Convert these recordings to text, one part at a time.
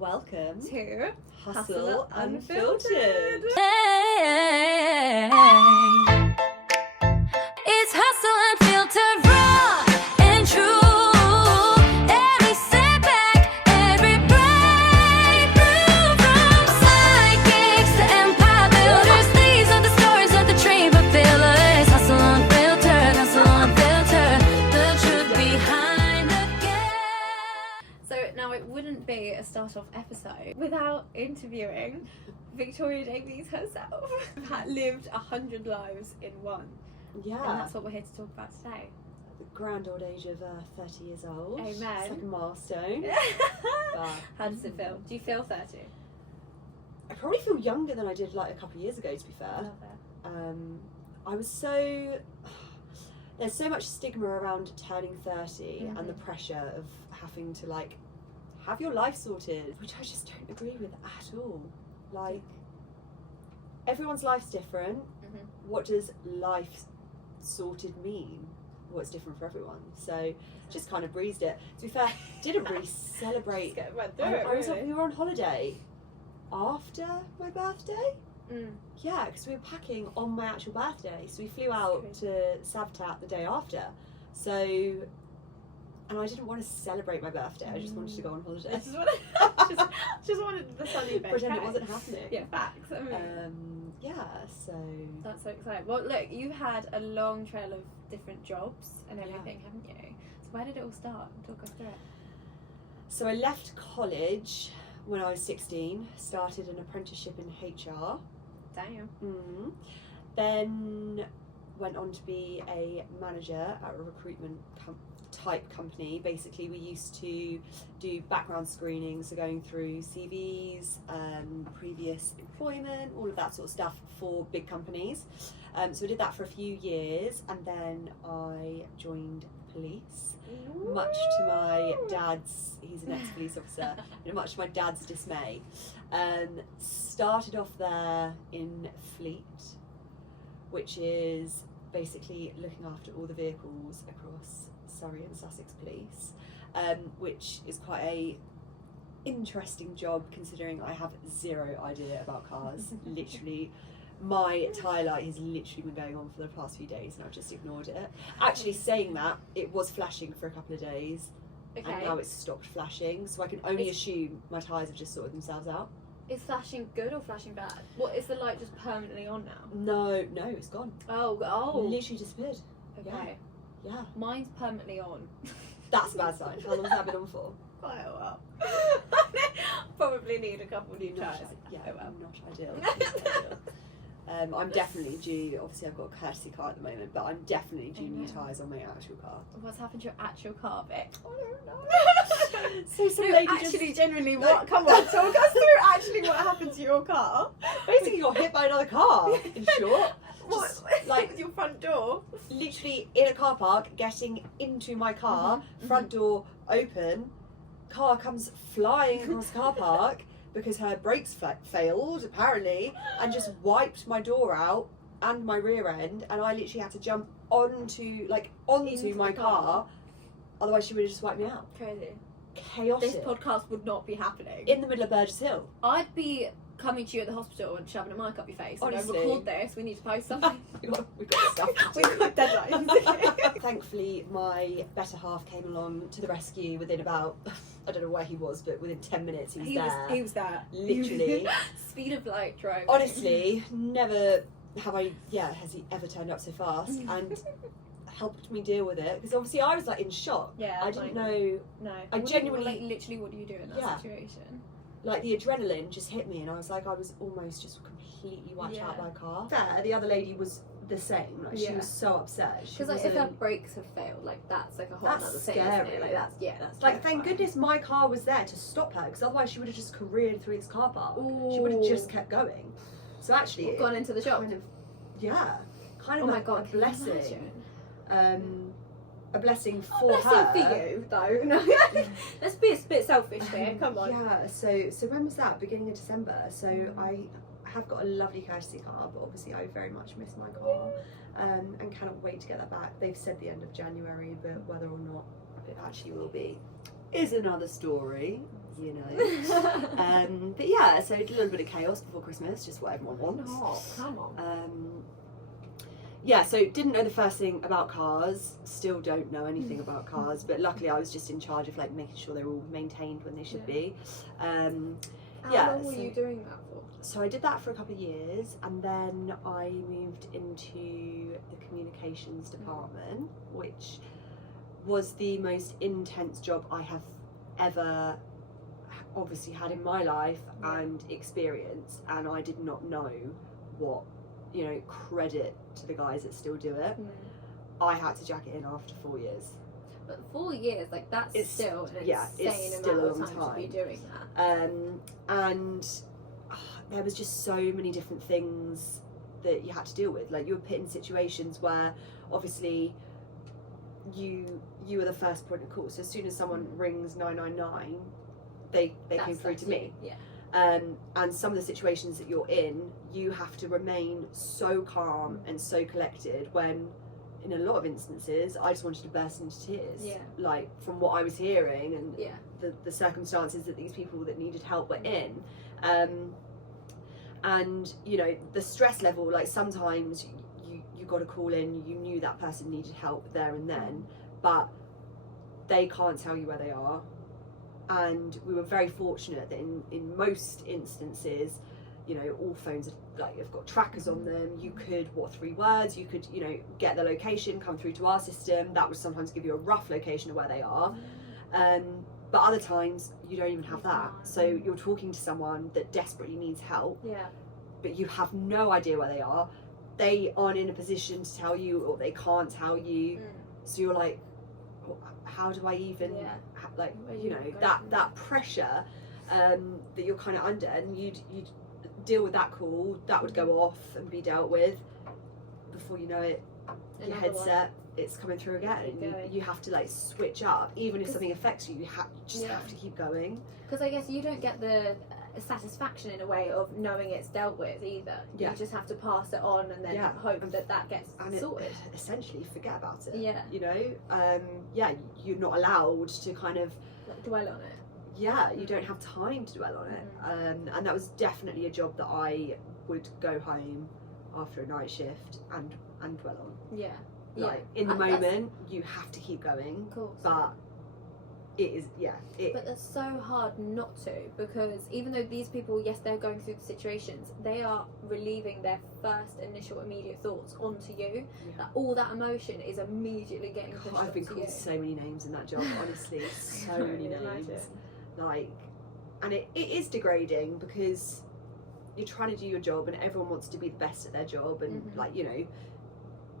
Welcome to Hustle Unfiltered. It's Hustle Unfiltered, raw and true. Every setback, every breakthrough, from sidekicks to empire builders. These are the stories of the dream fulfillers. Hustle Unfiltered, Hustle Unfiltered, the truth behind the game. So now it wouldn't be a start-off episode without interviewing Victoria Davies herself. Lived 100 lives in one. Yeah. And that's what we're here to talk about today. The grand old age of 30 years old. Amen. It's like a milestone. But, How does it feel? Do you feel 30? I probably feel younger than I did like a couple of years ago, to be I fair. love it. I was so... There's so much stigma around turning 30 and the pressure of having to like have your life sorted, which I just don't agree with at all. Like, everyone's life's different. What does life sorted mean? Well, it's different for everyone. So just kind of breezed it. To be fair, didn't really celebrate. We were on holiday after my birthday. Yeah, because we were packing on my actual birthday. So we flew out to Savtat the day after. So, and I didn't want to celebrate my birthday. I just wanted to go on holiday. just wanted the sunny bit. Pretend it wasn't happening. Yeah, facts. I mean, Yeah, so... that's so exciting. Well, look, you've had a long trail of different jobs and everything, haven't you? So where did it all start? Talk us through it. So I left college when I was 16, started an apprenticeship in HR. Damn. Then went on to be a manager at a recruitment type company. Basically, we used to do background screening, so going through CVs, previous employment, all of that sort of stuff for big companies. So I did that for a few years, and then I joined police. Much to my dad's, he's an ex-police officer, much to my dad's dismay. Started off there in Fleet, which is basically looking after all the vehicles across Surrey and Sussex Police, which is quite a interesting job considering I have zero idea about cars. Literally, my tyre light has literally been going on for the past few days and I've just ignored it. Actually, saying that, it was flashing for a couple of days and now it's stopped flashing, so I can only assume my tyres have just sorted themselves out. Is flashing good or flashing bad? What, is the light just permanently on now? No, it's gone. Oh. Literally disappeared. Okay. Yeah. Mine's permanently on. That's a bad sign. How long has that been on for? Quite a while. Probably need a couple new tyres. Yeah, Oh well. not ideal. I'm definitely due, obviously I've got a courtesy car at the moment, but I'm definitely due new tyres on my actual car. What's happened to your actual car, Vic? I don't know. So some No, lady actually, just, genuinely, what? Come on, talk us through actually what happened to your car. basically got hit by another car, in short. What? Just, like, your front door? literally in a car park, getting into my car, front door open, car comes flying across the car park because her brakes failed, apparently, and just wiped my door out and my rear end, and I literally had to jump onto my car, otherwise she would have just wiped me out. Crazy. Chaotic. This podcast would not be happening. In the middle of Burgess Hill. I'd be coming to you at the hospital and shoving a mic up your face. Honestly. And record this, we need to post something. we got stuff to We've got deadlines. Thankfully, my better half came along to the rescue within about, I don't know where he was, but within 10 minutes he was there. He was there. Literally. Speed of light driving. Honestly, never has he ever turned up so fast and helped me deal with it, because obviously I was like in shock. Yeah. I didn't know. No. I genuinely, literally, what do you do in that situation? like the adrenaline just hit me and I was almost just completely wiped out by a car. Fair, the other lady was the same, like she was so upset. Because like if her brakes have failed, like that's like a whole other thing, isn't it? Like that's like, thank goodness my car was there to stop her, because otherwise she would have just careered through this car park. Ooh. She would have just kept going. So actually gone into the shop. Kind of my God, a blessing. A blessing for blessing her. for you, though. No, let's be a bit selfish here. Come on. Yeah. So when was that? Beginning of December. So I have got a lovely courtesy car, but obviously I very much miss my car, and cannot wait to get that back. They've said the end of January, but whether or not it actually will be is another story. you know. But yeah, so did a little bit of chaos before Christmas, just what everyone wants. Oh, come on. Yeah, so didn't know the first thing about cars, still don't know anything about cars, but luckily I was just in charge of like making sure they're all maintained when they should be. How long were you doing that for? So I did that for a couple of years, and then I moved into the communications department, which was the most intense job I have ever obviously had in my life and experienced, and I did not know what, you know, credit to the guys that still do it. I had to jack it in after 4 years. But 4 years, like that's still an insane still amount a of long time to be doing that. And there was just so many different things that you had to deal with. Like you were put in situations where obviously you were the first point of call. So as soon as someone rings 999, they came through to me. Yeah. And some of the situations that you're in, you have to remain so calm and so collected when, in a lot of instances, I just wanted to burst into tears. Yeah. Like from what I was hearing and Yeah. the circumstances that these people that needed help were in. And you know, the stress level, like sometimes you got a call in, you knew that person needed help there and then, but they can't tell you where they are. And we were very fortunate that in most instances, you know, all phones have got trackers on them. You could, 3 words, you could, you know, get the location, come through to our system. That would sometimes give you a rough location of where they are. But other times you don't even have that. So you're talking to someone that desperately needs help, but you have no idea where they are. They aren't in a position to tell you, or they can't tell you. So you're like, how do I even like, you know, that pressure that you're kind of under, and you'd deal with that call, that would go off and be dealt with. Before you know it, your headset, it's coming through again. You have to like switch up, even if something affects you. You just have to keep going. Because I guess you don't get the satisfaction in a way of knowing it's dealt with either. You just have to pass it on and then hope that gets sorted. Essentially, forget about it. You know, you're not allowed to kind of like dwell on it. You don't have time to dwell on it. And that was definitely a job that I would go home after a night shift and dwell on. Like in the moment, you have to keep going. Of course. But it is, but it's so hard not to, because even though these people, yes, they're going through the situations, they are relieving their first initial immediate thoughts onto you. That all that emotion is immediately getting pushed I've been onto called you. so many names in that job, honestly, so many names. Like, and it is degrading because you're trying to do your job and everyone wants to be the best at their job and like, you know,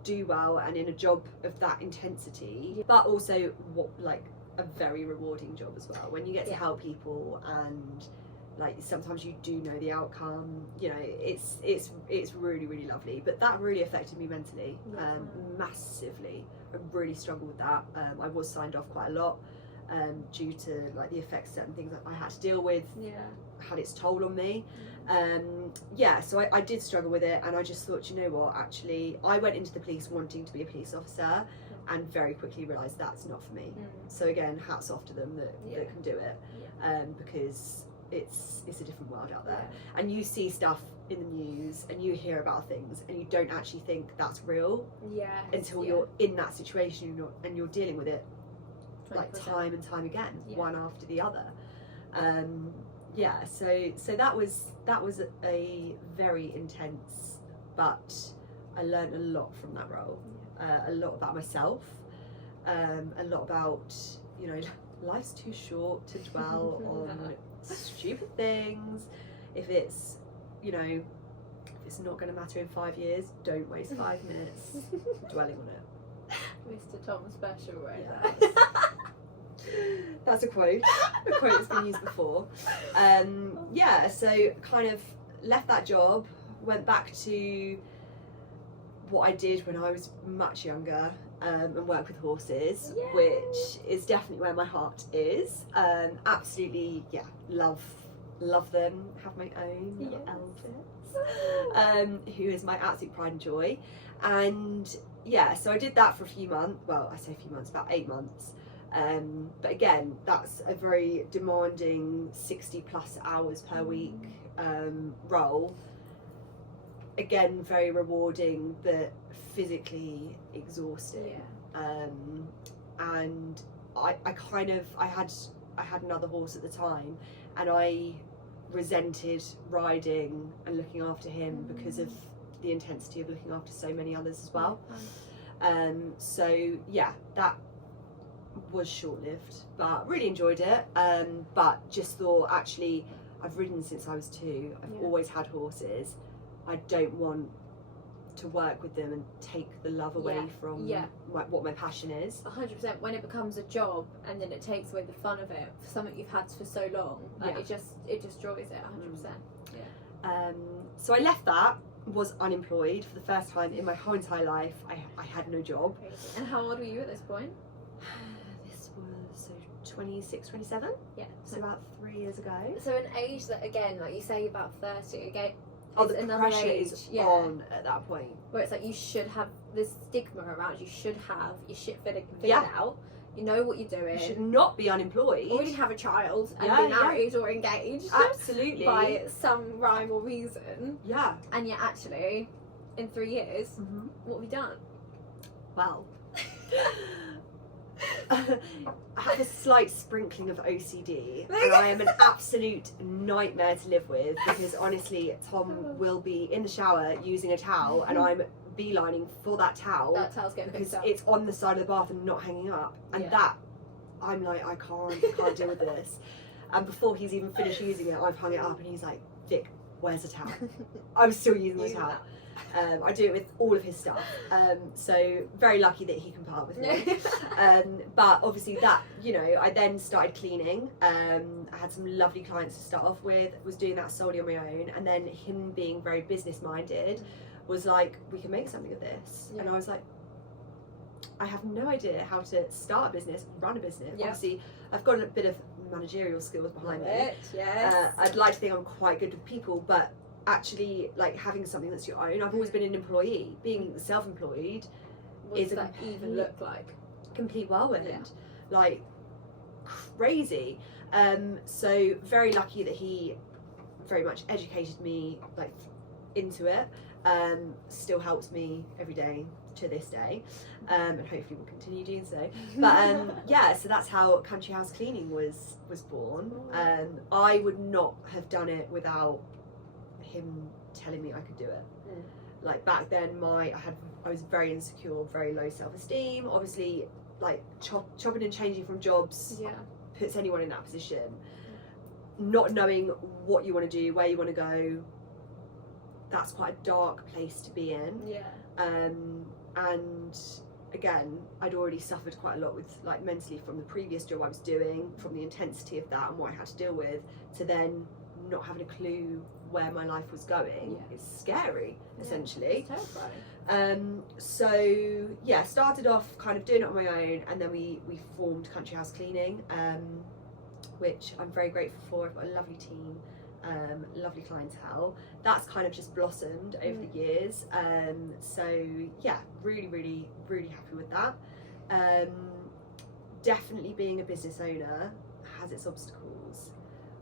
do well, and in a job of that intensity, but also a very rewarding job as well when you get to help people, and like sometimes you do know the outcome, you know, it's really, really lovely. But that really affected me mentally, massively. I really struggled with that. I was signed off quite a lot due to like the effects certain things that I had to deal with had its toll on me. So I did struggle with it, and I just thought, you know what, actually I went into the police wanting to be a police officer and very quickly realised that's not for me. So again, hats off to them that can do it, because it's a different world out there, and you see stuff in the news and you hear about things and you don't actually think that's real until you're in that situation and you're dealing with it 20%. Like time and time again, one after the other. So that was a very intense, but I learned a lot from that role. A lot about myself, a lot about, you know, life's too short to dwell on stupid things. If it's, you know, if it's not going to matter in 5 years, don't waste 5 minutes dwelling on it. Mr. Tom Special right there. That's a quote that's been used before. So kind of left that job, went back to what I did when I was much younger, and work with horses, which is definitely where my heart is. Absolutely, love them. Have my own little Elvis, who is my absolute pride and joy. And so I did that for a few months. Well, I say a few months, about 8 months. But again, that's a very demanding 60 plus hours per week role. Again, very rewarding, but physically exhausting. And I had another horse at the time, and I resented riding and looking after him because of the intensity of looking after so many others as well. So yeah, that was short-lived, but really enjoyed it. But just thought, actually, I've ridden since I was 2. I've always had horses. I don't want to work with them and take the love away from what my passion is. 100%. When it becomes a job and then it takes away the fun of it for something you've had for so long, it just destroys it. 100%. So I left that, was unemployed for the first time in my whole entire life. I had no job. And how old were you at this point? This was 26, 27. Yeah. So about 3 years ago. So an age that, again, like you say, about 30, again, the pressure is on at that point. Where it's like you should have this stigma around, you should have your shit figured out, you know what you're doing. You should not be unemployed. Already have a child and be married or engaged. Absolutely. By some rhyme or reason. Yeah. And yet actually, in 3 years, what have you done? Well, I have a slight sprinkling of OCD, and I am an absolute nightmare to live with, because honestly, Tom will be in the shower using a towel, and I'm beelining for that towel. That towel's getting because picked up. it's on the side of the bath and not hanging up, and that I'm like, I can't deal with this. And before he's even finished using it, I've hung it up, and he's like, Vic, where's the towel? I'm still using the towel. I do it with all of his stuff, so very lucky that he can part with me. But obviously that, you know, I then started cleaning. I had some lovely clients to start off with, was doing that solely on my own, and then him being very business minded was like, we can make something of this. And I was like, I have no idea how to start a business, run a business. Obviously I've got a bit of managerial skills behind me. I'd like to think I'm quite good with people, but actually, like, having something that's your own. I've always been an employee. Being self-employed is that even look like? Complete whirlwind, like crazy. So very lucky that he very much educated me like into it. Still helps me every day to this day, and hopefully will continue doing so. But yeah, so that's how Country House Cleaning was born. I would not have done it without him telling me I could do it. Like back then, I was very insecure, very low self-esteem. Obviously, like chopping and changing from jobs puts anyone in that position. Not knowing what you want to do, where you want to go, that's quite a dark place to be in. And again, I'd already suffered quite a lot with, like, mentally from the previous job I was doing, from the intensity of that and what I had to deal with, to then not having a clue where my life was going. It's scary, essentially. It's terrifying. So yeah, started off kind of doing it on my own, and then we formed Country House Cleaning, which I'm very grateful for. I've got a lovely team, lovely clientele. That's kind of just blossomed over the years. So yeah, really, really, really happy with that. Definitely being a business owner has its obstacles.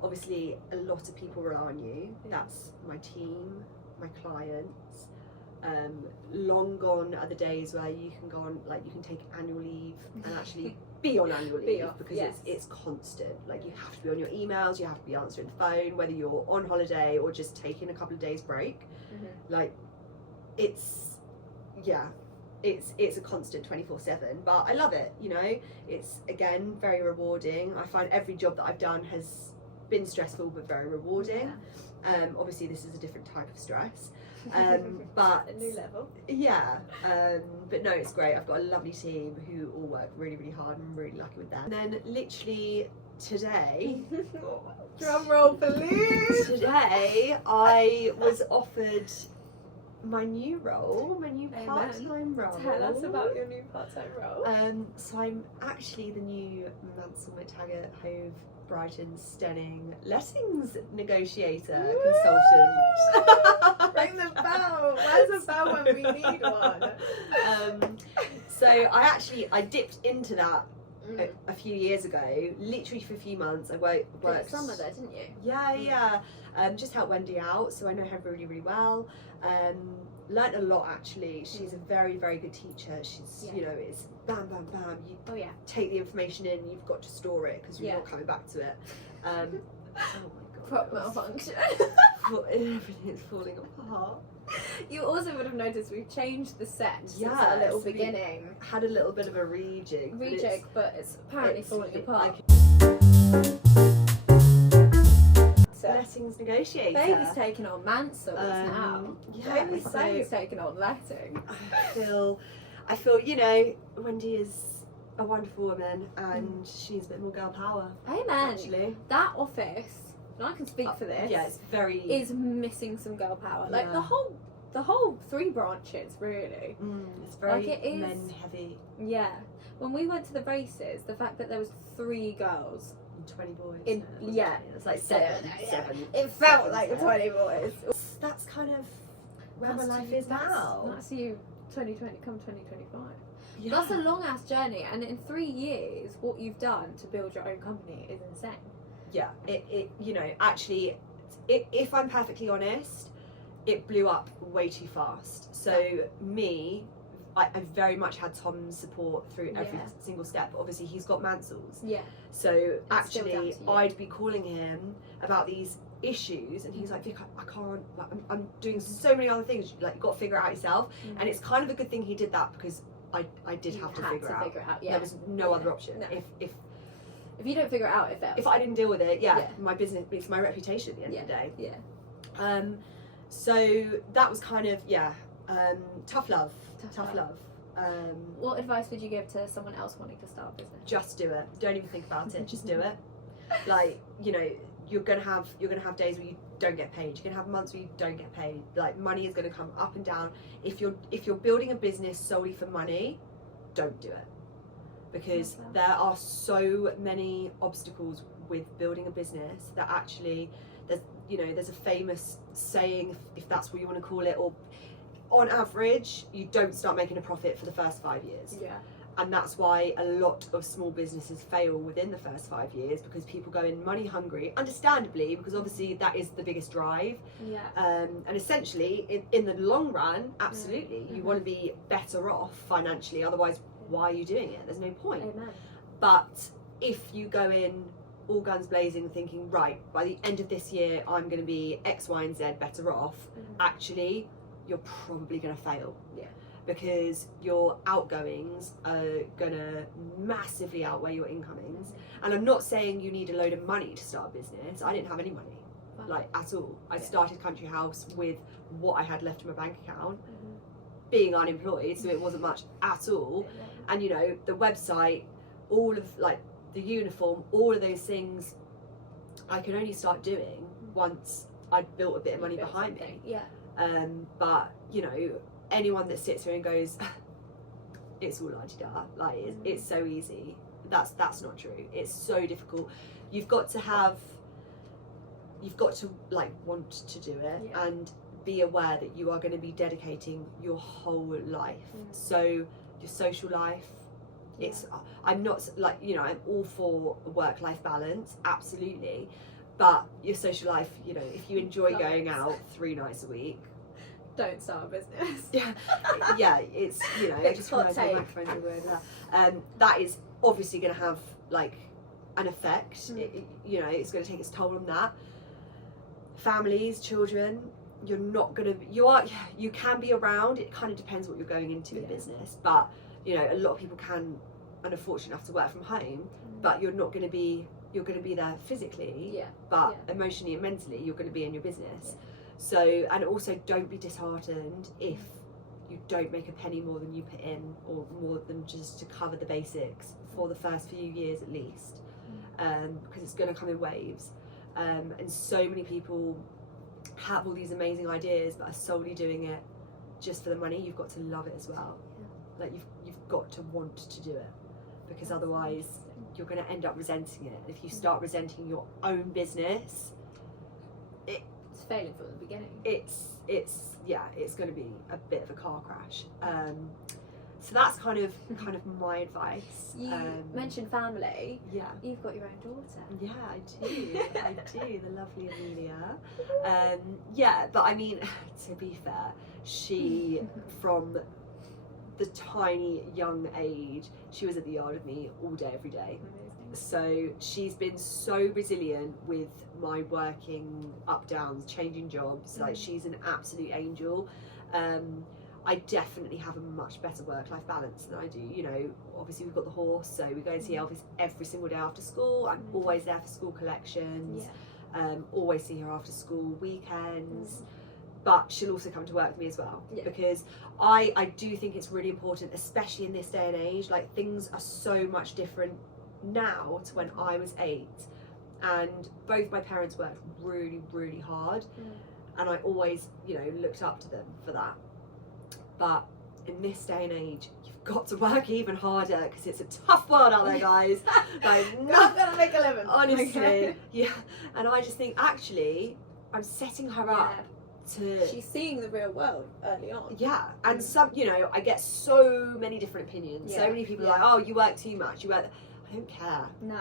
Obviously, a lot of people rely on you. That's my team, my clients. Long gone are the days where you can go on, like, you can take annual leave and actually be on annual leave, because it's constant. Like, you have to be on your emails, you have to be answering the phone, whether you're on holiday or just taking a couple of days break. Like, it's a constant 24/7, but I love it, you know. It's, again, very rewarding. I find every job that I've done has been stressful but very rewarding. Obviously this is a different type of stress, but a new level. But no, it's great. I've got a lovely team who all work really, really hard, and I'm really lucky with them. And then literally today drum roll please. Today I was offered my new role, my new part-time role. Tell us about your new part-time role. So I'm actually the new Mansell McTaggart Hove Brighton Stenning lettings negotiator consultant. Ring the bell. Where's the bell when we need one? So I dipped into that a few years ago, literally for a few months. I worked summer there, didn't you? Yeah. Just helped Wendy out, so I know her really, really well. Learned a lot actually. She's a very, very good teacher. She's, you know, it's bam, bam, bam. You take the information in, you've got to store it because you're not coming back to it. Oh my god. Prop malfunction. Everything's falling apart. You also would have noticed we've changed the set since Yes, our little we beginning. Had a little bit of a rejig. But it's apparently falling apart. So, Lettings negotiator. Baby's taking on Mansell's now. Yeah, Baby's taking on letting. I feel, you know, Wendy is a wonderful woman and she needs a bit more girl power. Amen. Actually. That office, and I can speak for this. Yeah, it's very. Is missing some girl power. Like the whole 3 branches really. It's very like it is, men heavy. Yeah. When we went to the races, the fact that there was 3 girls. 20 boys. It's like 7. It felt like 20 boys. That's kind of where my life is now. That's you 2020 come 2025. Yeah. That's a long ass journey, and in 3 years what you've done to build your own company is insane. Yeah, it you know, actually, if I'm perfectly honest, it blew up way too fast. So I very much had Tom's support through every single step. Obviously, he's got Mansell's. Yeah. So actually, I'd be calling him about these issues, and he's like, Vic, I can't. Like, I'm doing so many other things. Like, you've got to figure it out yourself. And it's kind of a good thing he did that because I did have to figure it out. Yeah. There was no other option. No. If you don't figure it out, it fails. If I didn't deal with it, my business, it's my reputation at the end of the day. Yeah. So that was kind of tough love. What advice would you give to someone else wanting to start a business? Just do it. Don't even think about it. Just do it. Like, you know, you're gonna have days where you don't get paid. You're gonna have months where you don't get paid. Like, money is gonna come up and down. If you're building a business solely for money, don't do it, because there are so many obstacles with building a business that actually there's a famous saying, if that's what you want to call it, or on average, you don't start making a profit for the first 5 years. Yeah. And that's why a lot of small businesses fail within the first 5 years, because people go in money hungry, understandably, because obviously that is the biggest drive. Yeah. And essentially, in the long run, absolutely, you want to be better off financially. Otherwise, why are you doing it? There's no point. Amen. But if you go in all guns blazing, thinking, right, by the end of this year, I'm going to be X, Y, and Z better off, actually, you're probably going to fail. Yeah. Because your outgoings are going to massively outweigh your incomings. And I'm not saying you need a load of money to start a business. I didn't have any money, like, at all. I started Country House with what I had left in my bank account, being unemployed, so it wasn't much at all. And, you know, the website, all of, like, the uniform, all of those things, I could only start doing once I'd built a bit of money behind me. Yeah. But, you know, anyone that sits here and goes, it's all la-di-da, like, it's so easy, that's not true. It's so difficult. You've got to like want to do it, and be aware that you are going to be dedicating your whole life. So your social life, I'm not, like, you know, I'm all for work-life balance, absolutely, but your social life, you know, if you enjoy going out 3 nights a week, don't start a business. Yeah, it's, you know, I just realised my microphone's all over there. That is obviously going to have, like, an effect. You know, it's going to take its toll on that. Families, children, you're not going to, you can be around. It kind of depends what you're going into in business, but, you know, a lot of people can, and are fortunate enough to work from home, but you're not going to be, you're going to be there physically, but emotionally and mentally you're going to be in your business. So, and also don't be disheartened if you don't make a penny more than you put in, or more than just to cover the basics for the first few years at least, because it's going to come in waves. And so many people have all these amazing ideas but are solely doing it just for the money. You've got to love it as well. Like, you've got to want to do it, because otherwise you're going to end up resenting it. If you start resenting your own business, it's failing from the beginning. It's going to be a bit of a car crash. So that's kind of my advice. You mentioned family. Yeah. You've got your own daughter. Yeah, I do. I do. The lovely Amelia. Yeah, but I mean, to be fair, she, from the tiny young age, she was at the yard with me all day, every day. Amazing. So she's been so resilient with my working up, downs, changing jobs. Like, she's an absolute angel. I definitely have a much better work-life balance than I do. You know, obviously we've got the horse, so we go and see Elvis every single day after school. I'm always there for school collections. Always see her after school, weekends. But she'll also come to work with me as well, because I do think it's really important, especially in this day and age. Like, things are so much different now to when I was 8, and both my parents worked really, really hard, and I always, you know, looked up to them for that. But in this day and age, you've got to work even harder, because it's a tough world out there, guys. Like, not gonna make a living, honestly. Yeah, and I just think, actually, I'm setting her up to. She's seeing the real world early on. Yeah, and some, you know, I get so many different opinions. So many people are like, oh, you work too much. You work. I don't care. No.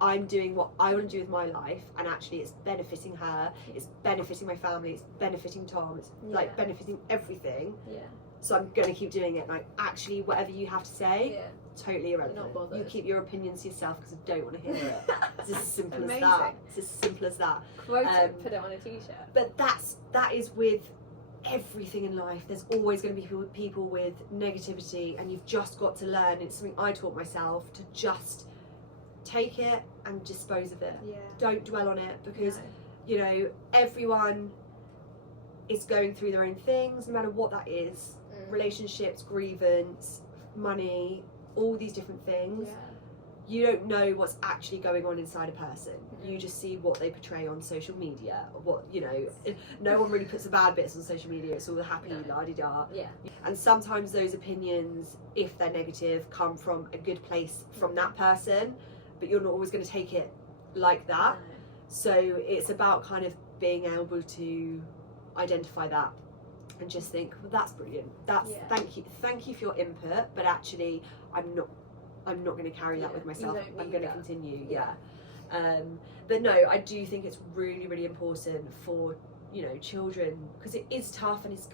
I'm doing what I want to do with my life, and actually it's benefiting her, it's benefiting my family, it's benefiting Tom, it's like benefiting everything. Yeah. So I'm going to keep doing it. Like, actually, whatever you have to say, totally irrelevant. Not bothered. You keep your opinions to yourself, because I don't want to hear it. It's as simple as Amazing. that. It's as simple as that. Quote it, put it on a t-shirt. But that is with everything in life. There's always going to be people with negativity, and you've just got to learn. It's something I taught myself, to just take it and dispose of it. Don't dwell on it, because you know, everyone is going through their own things, no matter what that is. Relationships, grievance, money, all these different things. You don't know what's actually going on inside a person. You just see what they portray on social media. What, you know, no one really puts the bad bits on social media. It's all the happy la-di-da. And sometimes those opinions, if they're negative, come from a good place from that person, but you're not always going to take it like that. So it's about kind of being able to identify that and just think, well, that's brilliant. That's thank you for your input, but actually I'm not going to carry that with myself. I'm going to continue. But no, I do think it's really, really important for, you know, children, because it is tough, and it's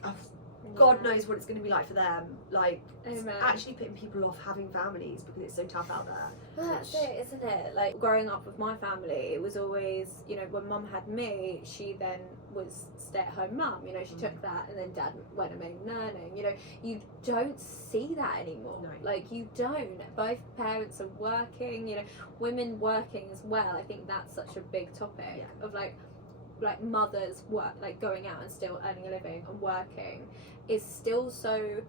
God knows what it's going to be like for them. Like, it's actually putting people off having families, because it's so tough out there. Well, that's it, isn't it? Like, growing up with my family, it was always, you know, when mum had me, she then was stay-at-home mum. You know, she took that, and then dad went and made learning. You know, you don't see that anymore. No. Like, you don't. Both parents are working. You know, women working as well. I think that's such a big topic of like mothers work, like going out and still earning a living and working is still so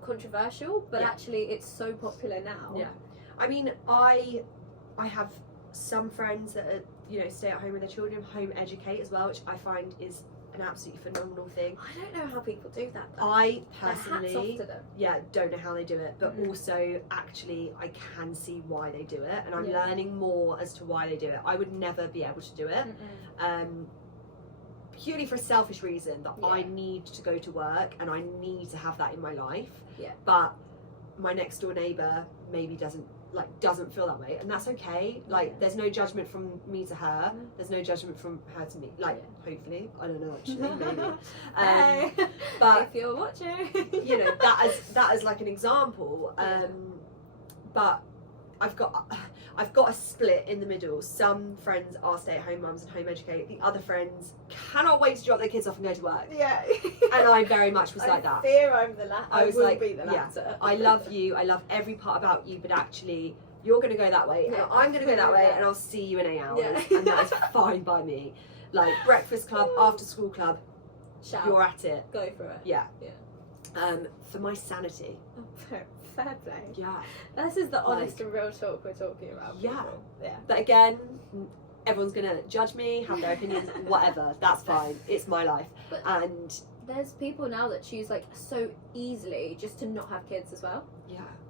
controversial, but actually it's so popular now. I mean, I have some friends that are, you know, stay at home with their children, home educate as well, which I find is an absolutely phenomenal thing. I don't know how people do that though. I personally, hats off to them. Don't know how they do it, but also actually I can see why they do it, and I'm learning more as to why they do it. I would never be able to do it, purely for a selfish reason that I need to go to work and I need to have that in my life. But my next door neighbour maybe doesn't feel that way, and that's okay. Like, there's no judgment from me to her, there's no judgment from her to me, like, hopefully, I don't know, actually, maybe. But if you're watching, you know, that is like an example. But I've got a split in the middle. Some friends are stay-at-home mums and home educate. The other friends cannot wait to drop their kids off and go to work. And I very much was like that. I fear I'm the latter. I was will like, be the latter. I love you. I love every part about you, but actually, you're going to go that way, and I'm going to go that way, and I'll see you in 8 hours, and that is fine by me. Like, breakfast club, after school club, you're at it. Go for it. For my sanity. Fair play. This is the honest and real talk we're talking about. But again, everyone's gonna judge me, have their opinions, whatever. That's fine. It's my life. And there's people now that choose like so easily just to not have kids as well.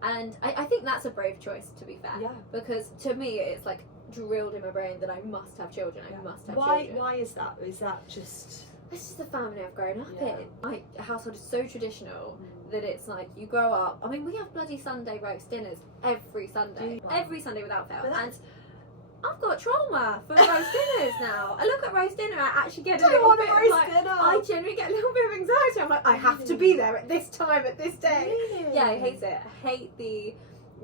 And I think that's a brave choice, to be fair. Because to me, it's like drilled in my brain that I must have children. I must have children. Why is that? Is that just It's just the family I've grown up Yeah. in. My household is so traditional that it's like you grow up. I mean, we have bloody Sunday roast dinners every Sunday, Wow. every Sunday without fail. But And that's- I've got trauma for roast dinners now. I look at roast dinner, I actually get a Don't little want a bit of, roast like, dinner. I genuinely get a little bit of anxiety. I'm like, I have to be there at this time, at this day. Really? Yeah, I hate it. I hate the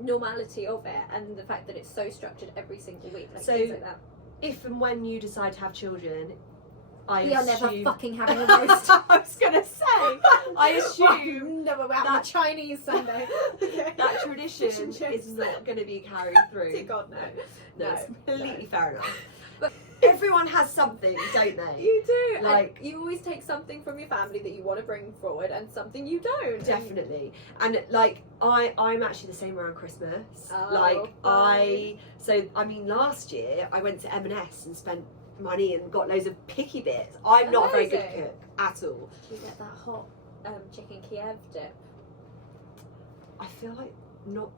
normality of it and the fact that it's so structured every single week. Like, So, things like that. If and when you decide to have children, I We are assume... never fucking having a roast. I was gonna say, I assume never having that- a Chinese Sunday. that tradition Fish and chips. is not going to be carried through. Dear God, no. No, No, it's completely fair enough. But- Everyone has something, don't they? You do. Like- And you always take something from your family that you want to bring forward and something you don't. Definitely. And like I'm actually the same around Christmas. Oh, I mean last year I went to M&S and spent money and got loads of picky bits. I'm not a very good Amazing. cook at all. Do you get that hot chicken Kiev dip? I feel like not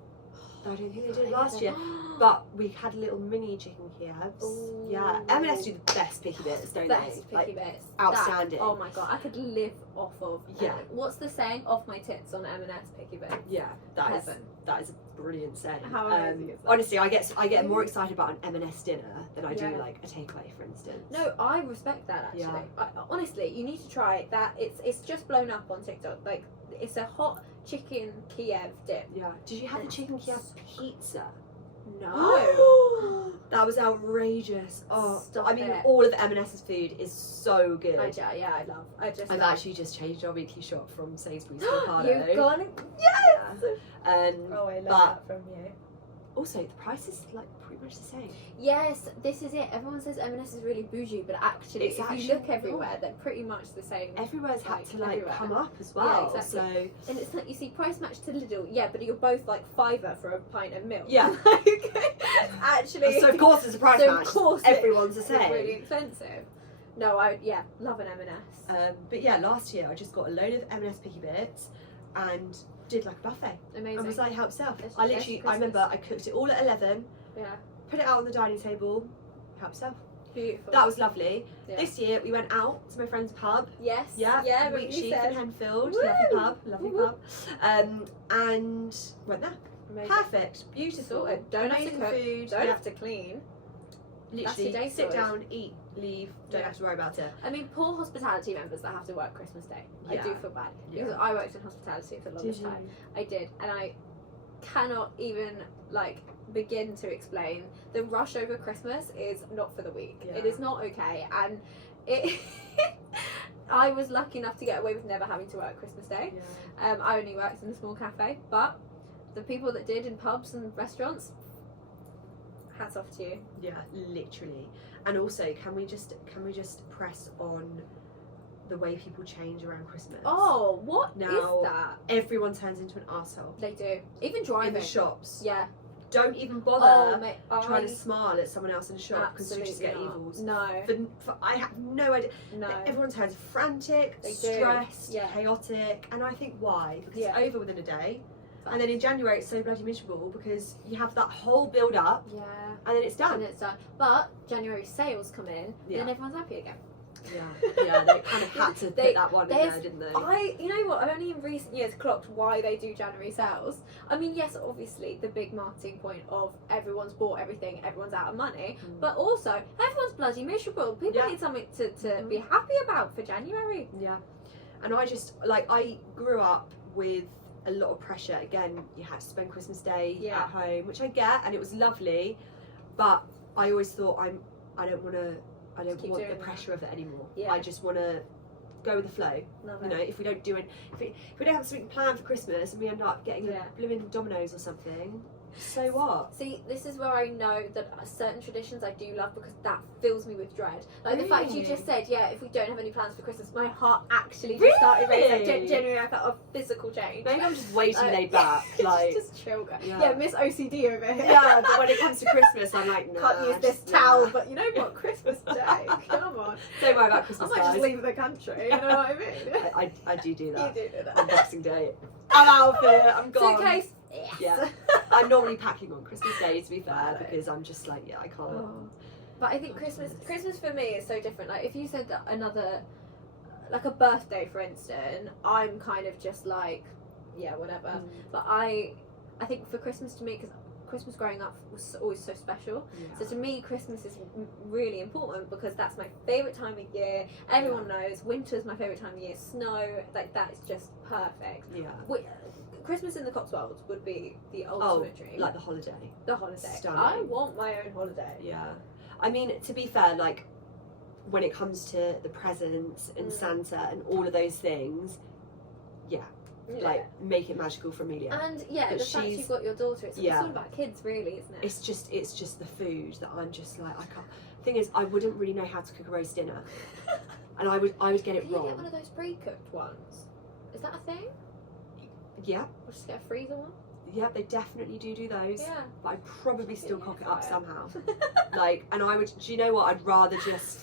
I don't think they did I last get year. that. But we had little mini chicken Kievs. Ooh. Yeah. M&S do the best picky bits, don't Best they? picky Like, bits. outstanding. That, oh my God, I could live off of. Yeah. What's the saying? Off my tits on M&S picky bits. yeah, that is Heaven. a brilliant saying. How amazing is that? Honestly, I get more excited about an M&S dinner than I do Yeah. like a takeaway, for instance. No, I respect that actually. Yeah. Honestly, you need to try it. That. It's just blown up on TikTok. Like, it's a hot chicken Kiev dip. Yeah. Did you have the It's chicken Kiev so- pizza? No. That was outrageous. Oh, Stop I mean, it. all of M&S's food is so good. I love. I've actually just changed our weekly shop from Sainsbury's to Ocado. You've gone. Yes. Oh, I but- love that from you. Also, the price is like pretty much the same. Yes, this is it. Everyone says M&S is really bougie, but actually, It's if actually you look not. everywhere, they're pretty much the same. Everywhere's had Like, to like everywhere. come up as Yeah, well. exactly. And it's like you see price match to Lidl, yeah, but you're both like £5 for a pint of milk. Yeah. Like, actually. So of course there's a price So of match. course Everyone's the it's same. really expensive. No, love an M&S. But yeah, last year I just got a load of M&S picky bits and did like a buffet. Amazing. And was like, help yourself. That's- I that's literally, I Christmas. remember I cooked it all at 11, Yeah, put it out on the dining table, help yourself. beautiful. That was lovely. Yeah. This year we went out to my friend's pub. Yes. Yeah, Yeah. Wheat you Sheep said. in Henfield. Woo! Lovely Woo-woo. pub. And went there. Amazing. Perfect, beautiful. Sorted. Don't have to amazing cook, food. Don't yeah. have to clean. That's Literally your day sit sorted. down, eat, leave. Don't Yeah. have to worry about it. I mean, poor hospitality members that have to work Christmas Day. I do Yeah. feel bad Yeah. because I worked in hospitality for the longest Did you? time. I did, and I cannot even like begin to explain the rush over Christmas is not for the weak. Yeah. It is not okay, and it. I was lucky enough to get away with never having to work Christmas Day. Yeah. I only worked in a small cafe, but the people that did in pubs and restaurants, hats off to you. Yeah, literally. And also, can we just press on the way people change around Christmas? Oh, what is Now, that? Everyone turns into an arsehole. They do. Even In driving. the shops. Yeah. Don't even Oh, bother mate. trying to smile at someone else in the shop because you just get Absolutely not. evils. No. I have no idea. No. Everyone turns frantic, They do. stressed, Yeah. chaotic, and I think why? Because Yeah. it's over within a day. And then in January it's so bloody miserable because you have that whole build up Yeah. and then it's done. And it's done. But January sales come in, Yeah. and everyone's happy again. Yeah, they kind of had to They- put that one in there's- there, didn't they? You know what? I've only in recent years clocked why they do January sales. I mean, yes, obviously the big marketing point of everyone's bought everything, everyone's out of money, Mm. but also everyone's bloody miserable. People Yeah. need something to Mhm. be happy about for January. Yeah, and I just like I grew up with a lot of pressure. Again, you had to spend Christmas Day Yeah. at home, which I get, and it was lovely. But I always thought I don't want keep the doing that. pressure of it anymore. Yeah. I just want to go with the flow. Love You it. know, if we don't do it, if we don't have something planned for Christmas and we end up getting Yeah. a blooming Domino's or something, so what? See, this is where I know that certain traditions I do love because that fills me with dread. Like the fact you Really? just said, yeah, if we don't have any plans for Christmas, my heart actually just started racing. Like, Really? genuinely, I felt a physical change. Maybe I'm just way too laid back. Just Like, chill, girl. Yeah. Yeah, Miss OCD over here. yeah, but when it comes to Christmas, I'm like, nah, Can't use this just towel, nah. but you know what? Christmas Day. Come on. Don't worry about I Christmas, might just guys. leave the country. You know what I mean? I do You that. do that. On Boxing Day, I'm out of it. I'm gone. Suitcase. Yes. Yeah. I'm normally packing on Christmas Day, to be fair, Right. because I'm just like, yeah, I can't. Oh. But I think Christmas for me is so different. Like if you said that another like a birthday, for instance, I'm kind of just like, yeah, whatever. But I think for Christmas, to me, because Christmas growing up was always so special. Yeah. So to me, Christmas is really important because that's my favourite time of year. Everyone knows winter's my favourite time of year. Snow, like that is just perfect. Yeah. Christmas in the Cotswolds would be the ultimate dream. Like the holiday. The holiday. Stunning. I want my own holiday. Yeah. I mean, to be fair, like when it comes to the presents and Santa and all of those things, like make it magical for Amelia. And But the fact you've got your daughter, it's all about kids, really, isn't it? It's just the food that I'm just like, I can't. Thing is, I wouldn't really know how to cook a roast dinner, and I would get it Can you wrong. get one of those pre-cooked ones? Is that a thing? Yeah, Or just get a freezer one? yeah, they definitely do those. Yeah. But I'd probably still cock it up Fire. somehow. Like, and I would. Do you know what? I'd rather just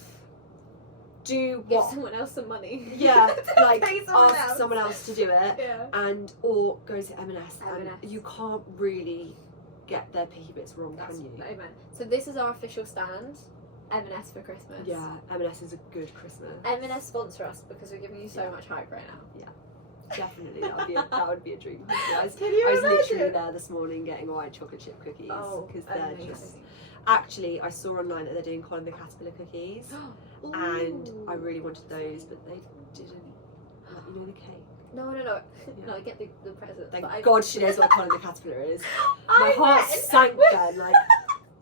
do Give what. someone else some money. Yeah, like Pay someone ask else. someone else to do it, Yeah. and or go to M&S. And M&S. you can't really get their picky bits wrong, That's can you? amen. So this is our official stand. M&S for Christmas. Yeah, M&S is a good Christmas. M&S sponsor us because we're giving you so much hype right now. Definitely, that would be a dream. I was, Can you I was imagine? literally there this morning getting white chocolate chip cookies because they're amazing. just. Actually, I saw online that they're doing Colin the Caterpillar cookies, and I really wanted those, but they didn't. Like, you know the cake. No. No, I get the presents. Thank but I- God she knows what Colin the Caterpillar is. I My heart bet. sank then. Like,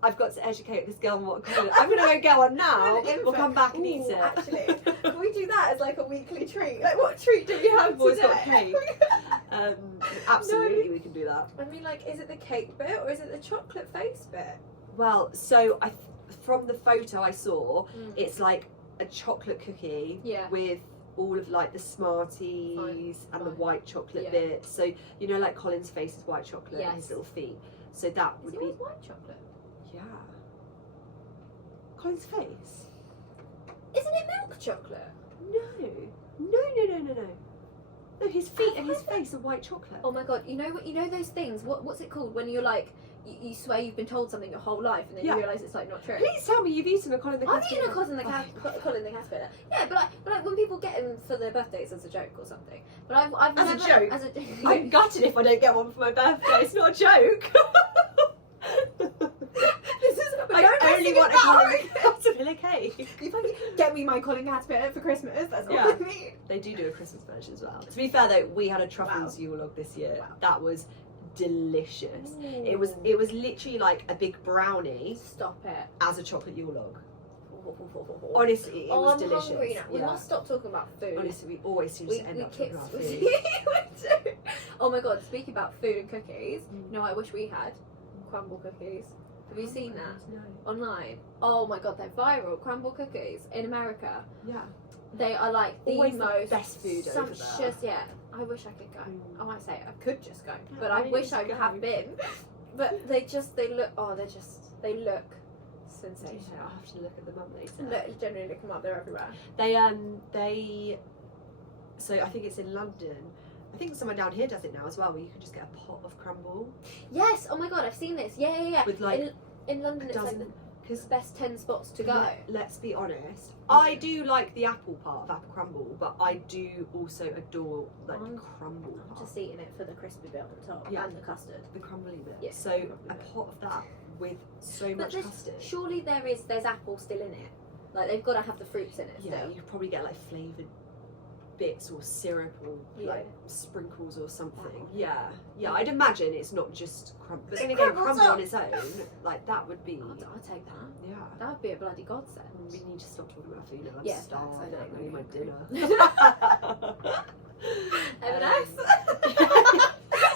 I've got to educate this girl on what Colin. I'm gonna go get one now. We'll come back and eat Ooh, it. Actually, can we do that as like a weekly treat? Like, what treat do we have We've always today? got cake. Absolutely, we can do that. I mean, like, is it the cake bit or is it the chocolate face bit? Well, so from the photo I saw, it's like a chocolate cookie Yeah. with all of like the Smarties and the fine. white chocolate Yeah. bit. So you know, like Colin's face is white chocolate, and his Yes. little feet. So that Is would it be always white chocolate? yeah. Colin's face? Isn't it milk chocolate? No. No, his feet and his face are white chocolate. Oh my god! You know what? You know those things. What's it called when you're like you swear you've been told something your whole life and then Yeah. you realise it's like not true. Please tell me you've eaten a Colin the I've Caterpillar. eaten a Colin the Caterpillar. Yeah, but like when people get them for their birthdays as a joke or something. But I've As a never, joke? As a I'm gutted if I don't get one for my birthday. It's not a joke. This is I only want a Colin the Caterpillar cake. You fucking get me my Colin Caterpillar for Christmas. That's all Yeah. I need. They do a Christmas version as well. To be fair though, we had a truffles Wow. Yule log this year. Wow. That was delicious. It was literally like a big brownie Stop it. as a chocolate Yule log. Honestly, it was I'm delicious. hungry now. We Yeah. must stop talking about food. Honestly, we always seem to end up talking about food. we do. Oh my god! Speaking about food and cookies, you know what I wish we had? Crumble cookies. Have you seen that No. online? Oh my god, they're viral. Crumble cookies in America. Yeah. They are like the Always the most best food over there. sumptuous. Yeah, I wish I could go. I might say I could just go, Yeah, but I I wish need I to would go. have been. But they look sensational. I'll have to look at them up later. Look, generally look them up. They're everywhere. They so I think it's in London. I think someone down here does it now as well, where you can just get a pot of crumble Yes. Oh my god, I've seen this. Yeah. with like in London, a it's like dozen. the best 10 spots to go. Let's be honest. I do like the apple part of apple crumble, but I do also adore like the crumble I'm part, just eating it for the crispy bit on the top Yeah. and the custard. the crumbly bit. Yeah, So the crumbly a bit. pot of that with so But much there's- custard. Surely there's apple still in it. Like they've got to have the fruits in it Yeah, still. you could probably get like flavoured bits or syrup or Yeah. like sprinkles or something. Yeah, I'd imagine it's not just crumble. But then It again, crumbles crumble up. on its own, like that would be. I'll take that. Yeah. That would be a bloody godsend. We need to stop talking about food now. I'm Yeah, starving. thanks, I know, I need my really. dinner. M&S.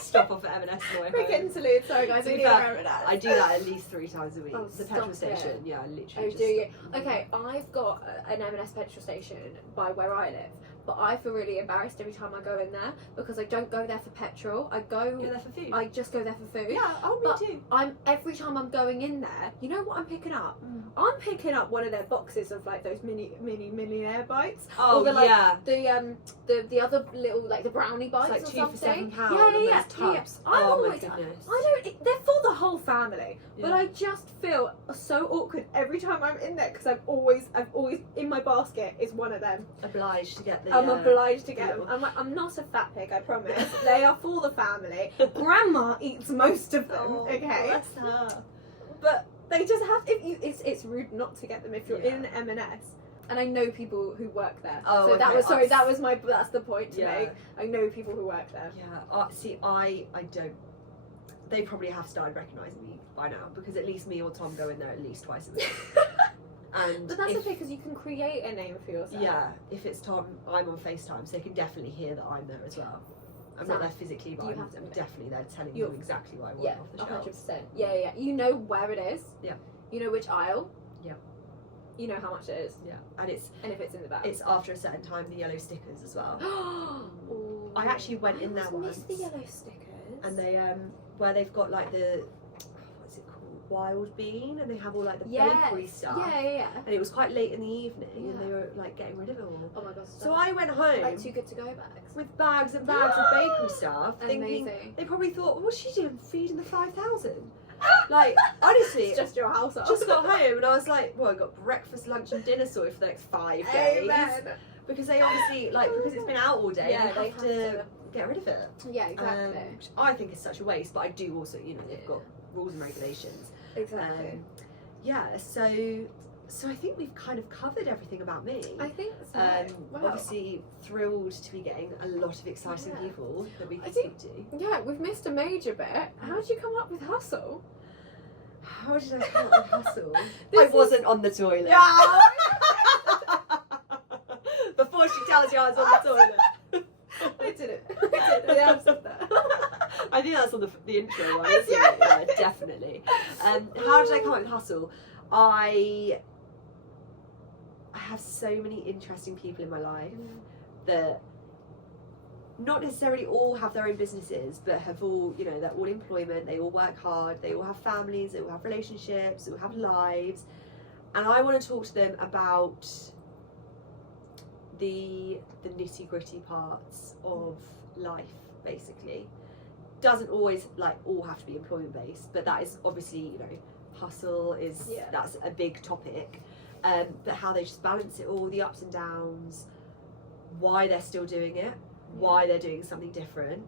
Stop off at M&S on the way Quick home. interlude. Sorry guys, To we be need fair, our M&S. I do that at least 3 times a week. Oh, the petrol stop it. station, yeah, literally. Oh, just, do you? Okay, I've got an M&S petrol station by where I live, but I feel really embarrassed every time I go in there because I don't go there for petrol. I Go there for food. I just go there for food. Yeah, oh, But me too. Every time I'm going in there, you know what I'm picking up? I'm picking up one of their boxes of like those mini millionaire bites. Oh, or the, like, yeah. the other little like the brownie bites It's like or 2 for something. £7 Yeah, and yeah, those tubs. I'm Oh my always, goodness. they're for the whole family, but Yeah. I just feel so awkward every time I'm in there because I've always in my basket is one of them. Obliged to get the I'm yeah. obliged to get them. Yeah. I'm not a fat pig, I promise. They are for the family. Grandma eats most of them, Oh, okay? bless her. But they just have. It's rude not to get them if you're Yeah. in M&S. And I know people who work there. Oh, so that okay. was that's the point to Yeah. make. I know people who work there. Yeah, see, I don't. They probably have started recognising me by now because at least me or Tom go in there at least twice a week. And But that's if, okay because you can create a name for yourself. yeah, if it's Tom, I'm on FaceTime, so they can definitely hear that I'm there as well. I'm not there physically, but You I'm have to admit. definitely there telling You're- them exactly what I want Yeah, off the shelf. 100%. Yeah. You know where it is. Yeah. You know which aisle. Yeah. You know how much it is. Yeah, and it's And if it's in the bag. after a certain time the yellow stickers as well. Ooh. I actually went in there I almost once. missed the yellow stickers. And they where they've got like the what's it called, wild bean, and they have all like the Yes. bakery stuff. Yeah. And it was quite late in the evening, and Yeah. they were like getting rid of it all. Oh my god. So I went home like too good to go bags. with bags and bags of bakery stuff, thinking Amazing. they probably thought, what's she doing feeding the 5,000? Like honestly, It's just your household. just got home and I was like, well, I got breakfast, lunch, and dinner sorted for the next 5 days Amen. because they obviously because it's been out all day. Yeah, they have to get rid of it. Yeah, exactly. Which I think is such a waste, but I do also, they've got rules and regulations. Exactly. Yeah, so I think we've kind of covered everything about me. I think so. Wow. Obviously thrilled to be getting a lot of exciting Yeah. people that we I can think- speak to. Yeah, we've missed a major bit. How did you come up with hustle? How did I come up with hustle? This I is- wasn't on the toilet. Before she tells you I was on the toilet. I did it. I answered that. I think that's on the intro one, isn't it? Yeah, definitely. How did I come up with hustle? I have so many interesting people in my life that not necessarily all have their own businesses, but have all, they're all employment, they all work hard, they all have families, they all have relationships, they all have lives. And I want to talk to them about the nitty gritty parts of life, basically. Doesn't always all have to be employment based, but that is obviously, hustle is, that's a big topic. But how they just balance it all, the ups and downs, why they're still doing it, why they're doing something different.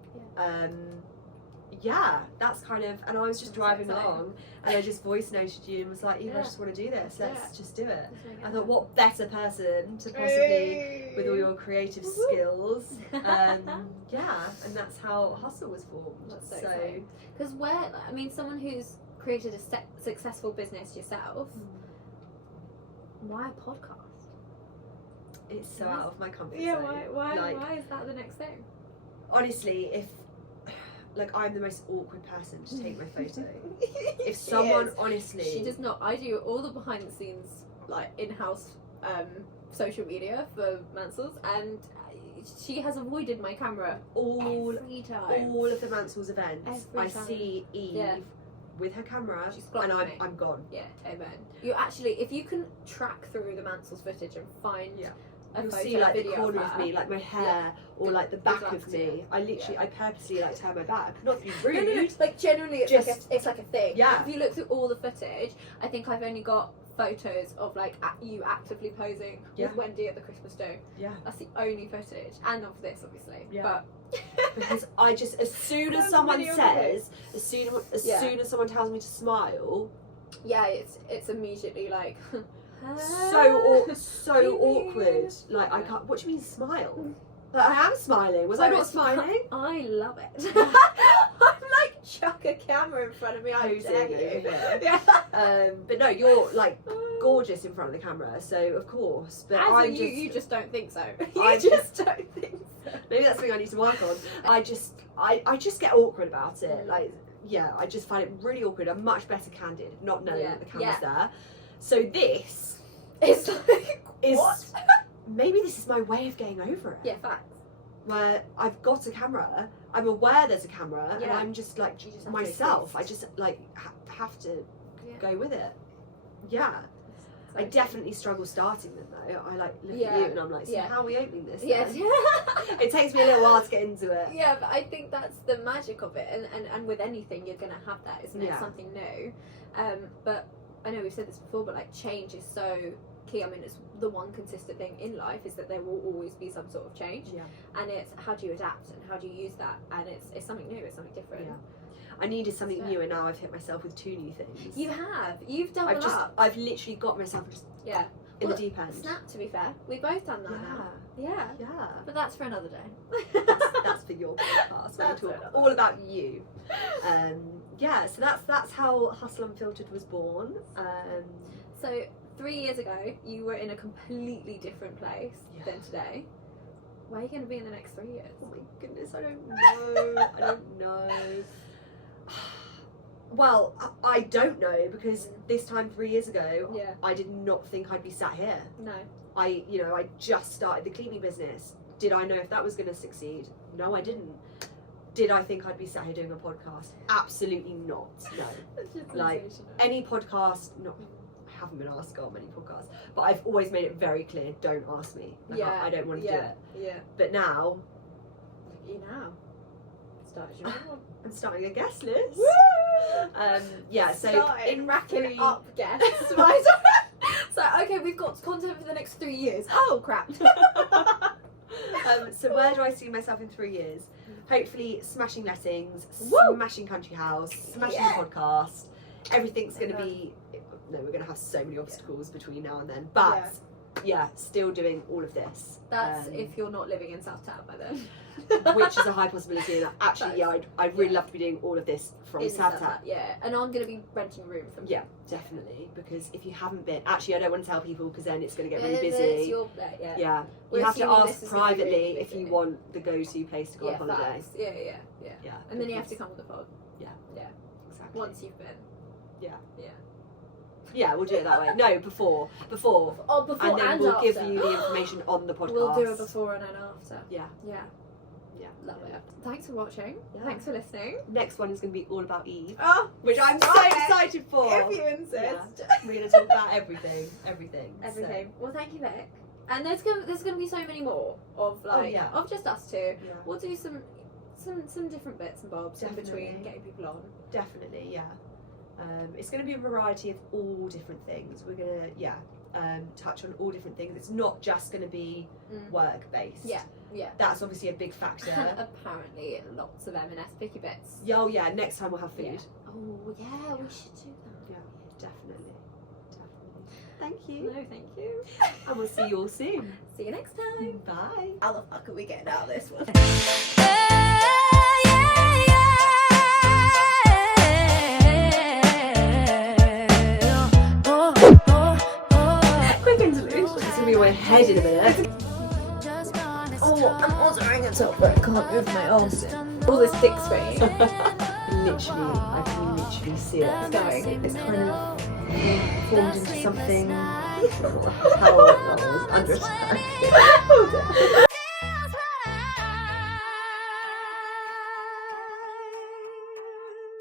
That's kind of, and I was just driving along and I just voice noted you and was like, I just want to do this, let's just do it. I thought, what better person to possibly, with all your creative skills, and that's how hustle was formed. That's so exciting. Because someone who's created a successful business yourself, why a podcast? It's so out of my comfort Yeah, zone. why is that the next thing? Honestly, if I'm the most awkward person to take my photo. If someone honestly, she does not. I do all the behind the scenes in-house social media for Mansell's, and she has avoided my camera every time. all of the Mansell's events, Every I time. see Eve with her camera, She's blocked and me. I'm gone. Yeah, amen. You actually, if you can track through the Mansell's footage and find a You'll photo, see the video corner of of her. me, my hair, or the back of me. I literally, I purposely turn my back, not to be rude. No, generally it's like a thing. Yeah. If you look through all the footage, I think I've only got photos of you actively posing with Wendy at the Christmas do. Yeah. That's the only footage, and of this obviously. Yeah. But Because I just, as soon as There's someone video of says, as soon as someone tells me to smile, it's immediately like so awkward. I can't. What do you mean smile? I am smiling. Was I not smiling? I love it. I'm like chuck a camera in front of me. I Posing dare over you. here. Yeah. But no, you're gorgeous in front of the camera, so of course. But you just don't think so. I You just don't think so. Maybe that's something I need to work on. I just get awkward about it. I just find it really awkward. I'm much better candid, not knowing that the camera's there. So this It's like is what? maybe this is my way of getting over it. Yeah, facts. Where I've got a camera, I'm aware there's a camera, and Yeah. I'm just You just have to myself. I exist. just have to go with it. Yeah. I definitely struggle starting them though. I look at you and I'm like, so how are we opening this? Yes. then? It takes me a little while to get into it. Yeah, but I think that's the magic of it, and with anything you're gonna have that, isn't it? Yeah. Something new. But I know we've said this before, but change is so key. I mean, it's the one consistent thing in life is that there will always be some sort of change, and it's how do you adapt and how do you use that, and it's something new, it's something different. I needed something new, and now I've hit myself with 2 new things. You've doubled up. I've literally got myself just in the deep end. Snap, to be fair, we've both done that now. Yeah. But that's for another day. That's for your podcast. We're going to talk all about you. So that's how Hustle Unfiltered was born. So 3 years ago, you were in a completely different place than today. Where are you going to be in the next 3 years? Oh my goodness, I don't know. I don't know. Well, I don't know, because this time 3 years ago, I did not think I'd be sat here. No. I just started the Clean Me business. Did I know if that was going to succeed? No, I didn't. Did I think I'd be sat here doing a podcast? Absolutely not. No. Like any podcast, I haven't been asked to go on many podcasts, but I've always made it very clear, don't ask me. I don't want to do it. Yeah. But now, look at you now. Started your own one. I'm starting a guest list. So in racking up guests. So okay, we've got content for the next 3 years. Oh crap. So where do I see myself in 3 years? Hopefully smashing lettings, smashing Country House, smashing the podcast. Everything's going to be... No, we're going to have so many obstacles between now and then. But still doing all of this. That's if you're not living in Southtown by then. Which is a high possibility. And actually, I'd really love to be doing all of this from Southtown. Yeah, and I'm going to be renting a room from you. Yeah, definitely. Because if you haven't been... Actually, I don't want to tell people because then it's going to get really busy. It's your, You have to ask privately if you want the go-to place to go on holiday. Facts. Yeah. And then you have to come with the pod. Yeah. Exactly. Once you've been. Yeah, we'll do it that way. No, before. Oh, before and then we'll after. give you the information on the podcast. We'll do a before and an after. Yeah. Love it. Thanks for watching. Thanks for listening. Next one is going to be all about Eve. Oh, which I'm so excited for. If you insist. We're going to talk about everything. So. Well, thank you, Vic. And there's gonna be so many more of of just us two. Yeah. We'll do some different bits and bobs in between getting people on. Definitely, yeah. It's going to be a variety of all different things. We're going to touch on all different things. It's not just going to be work based. Yeah. That's obviously a big factor. And apparently lots of M&S picky bits. Oh yeah, next time we'll have food. Yeah. Oh yeah, we should do that. Yeah, definitely. Thank you. No, thank you. And we'll see you all soon. See you next time. Bye. How the fuck are we getting out of this one? Quick interlude. It's going to be my head in a minute. Oh, I'm also wearing a top, but I can't move my arms in. All this dick spray. Literally, I can literally see it. It's going. It's kind of formed into something. How it rolls under attack.